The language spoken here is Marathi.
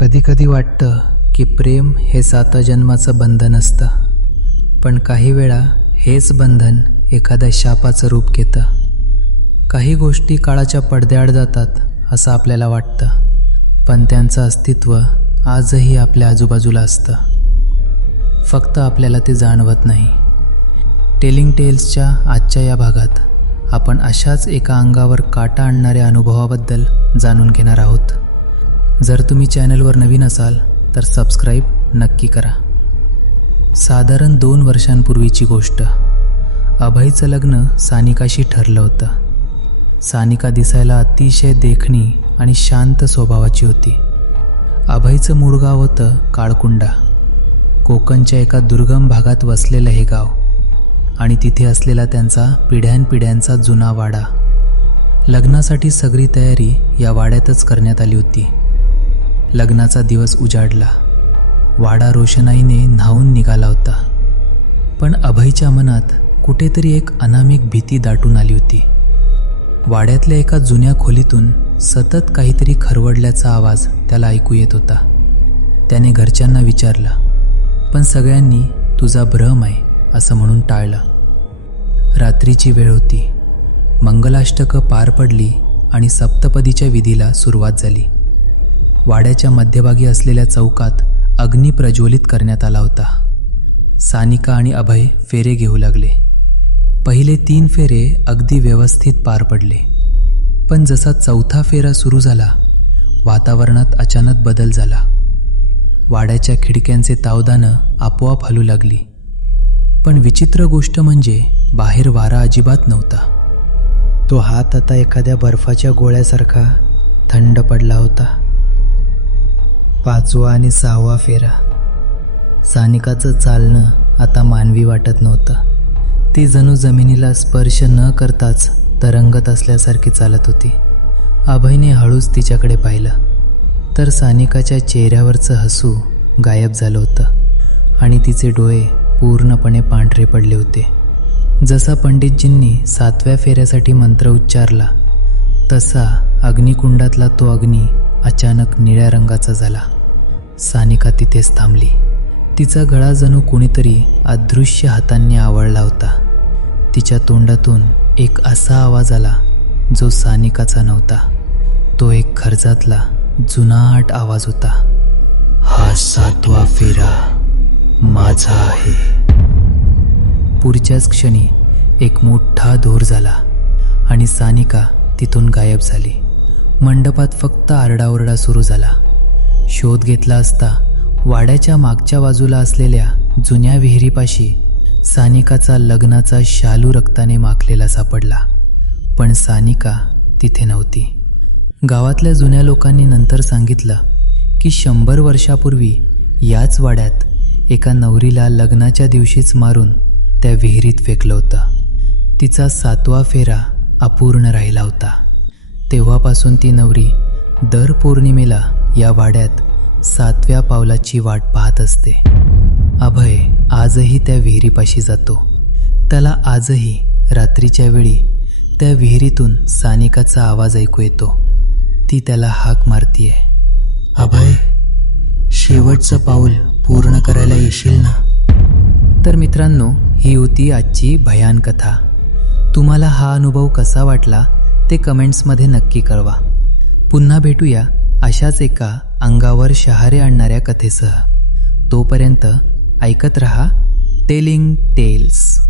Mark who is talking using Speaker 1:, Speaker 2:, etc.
Speaker 1: कधीकधी वाटतं की प्रेम हे साता जन्माचं बंधन असतं. पण काही वेळा हेच बंधन एखाद्या शापाचं रूप घेतं. काही गोष्टी काळाच्या पडद्याआड जातात असं आपल्याला वाटतं. पण त्यांचं अस्तित्व आजही आपल्या आजूबाजूला असतं. फक्त आपल्याला ते जाणवत नाही. टेलिंग टेल्सच्या आजच्या या भागात आपण अशाच एका अंगावर काटा आणणाऱ्या अनुभवाबद्दल जाणून घेणार आहोत. जर तुम्ही चॅनलवर नवीन असाल तर सबस्क्राईब नक्की करा. साधारण दोन वर्षांपूर्वीची गोष्ट. अभयचं लग्न सानिकाशी ठरलं होतं. सानिका दिसायला अतिशय देखणी आणि शांत स्वभावाची होती. अभयचं मूळ गाव होतं काळकुंडा. कोकणच्या एका दुर्गम भागात वसलेलं हे गाव. आणि तिथे असलेला त्यांचा पिढ्यानपिढ्यांचा जुना वाडा. लग्नासाठी सगळी तयारी या वाड्यातच करण्यात आली होती. लग्नाचा दिवस उजाडला. वाडा रोषणाईने न्हावून निघाला होता. पण अभयच्या मनात कुठेतरी एक अनामिक भीती दाटून आली होती. वाड्यातल्या एका जुन्या खोलीतून सतत काहीतरी खरवडल्याचा आवाज त्याला ऐकू येत होता. त्याने घरच्यांना विचारलं पण सगळ्यांनी तुझा भ्रम आहे असं म्हणून टाळलं. रात्रीची वेळ होती. मंगलाष्टकं पार पडली आणि सप्तपदीच्या विधीला सुरुवात झाली. वाड्याच्या मध्यभागी असलेल्या चौकात अग्नी प्रज्वलित करण्यात आला होता. सानिका आणि अभय फेरे घेऊ लागले. पहिले तीन फेरे अगदी व्यवस्थित पार पडले. पण जसा चौथा फेरा सुरू झाला वातावरणात अचानक बदल झाला. वाड्याच्या खिडक्यांचे तावदानं आपोआप हलू लागली. पण विचित्र गोष्ट म्हणजे बाहेर वारा अजिबात नव्हता. तो हात आता एखाद्या बर्फाच्या गोळ्यासारखा थंड पडला होता. पाचवा आणि सहावा फेरा. सानिकाचं चालणं आता मानवी वाटत नव्हतं. ती जणू जमिनीला स्पर्श न करताच तरंगत असल्यासारखी चालत होती. अभयने हळूच तिच्याकडे पाहिलं. तर सानिकाच्या चेहऱ्यावरचं हसू गायब झालं होतं आणि तिचे डोळे पूर्णपणे पांढरे पडले होते. जसा पंडितजींनी सातव्या फेऱ्यासाठी मंत्र उच्चारला तसा अग्निकुंडातला तो अग्नी अचानक निळ्या रंगाचा झाला. सानिका तिथेच थांबली. तिचा गळा जणू कोणीतरी अदृश्य हातांनी आवळला होता. तिच्या तोंडातून एक असा आवाज आला जो सानिकाचा नव्हता. तो एक खर्जातला जुनाट आवाज होता. हा सातवा फेरा माझा आहे. पुढच्याच क्षणी एक मोठा धूर झाला आणि सानिका तिथून गायब झाली. मंडपात फक्त आरडाओरडा सुरू झाला. शोध घेतला असता वाड्याच्या मागच्या बाजूला असलेल्या जुन्या विहिरीपाशी सानिकाचा लग्नाचा शालू रक्ताने माखलेला सापडला. पण सानिका तिथे नव्हती. गावातल्या जुन्या लोकांनी नंतर सांगितलं की शंभर वर्षापूर्वी याच वाड्यात एका नवरीला लग्नाच्या दिवशीच मारून त्या विहिरीत फेकलं होतं. तिचा सातवा फेरा अपूर्ण राहिला होता. तेव्हापासून ती नवरी दर पौर्णिमेला या वाड्यात सातव्या पावलाची वाट पाहत असते. अभय आजही त्या विहिरीपाशी जातो. त्याला आजही रात्रीच्या वेळी त्या विहिरीतून सानिकाचा आवाज ऐकू येतो. ती त्याला हाक मारतीये. अभय शेवटचं पाऊल पूर्ण करायला येशील ना? तर मित्रांनो ही होती आजची भयान कथा. तुम्हाला हा अनुभव कसा वाटला? ते कमेंट्समध्ये नक्की कळवा. पुन्हा भेटूया अशाच एका अंगावर शहारे आणणाऱ्या कथेसह. तोपर्यंत ऐकत रहा टेलिंग टेल्स.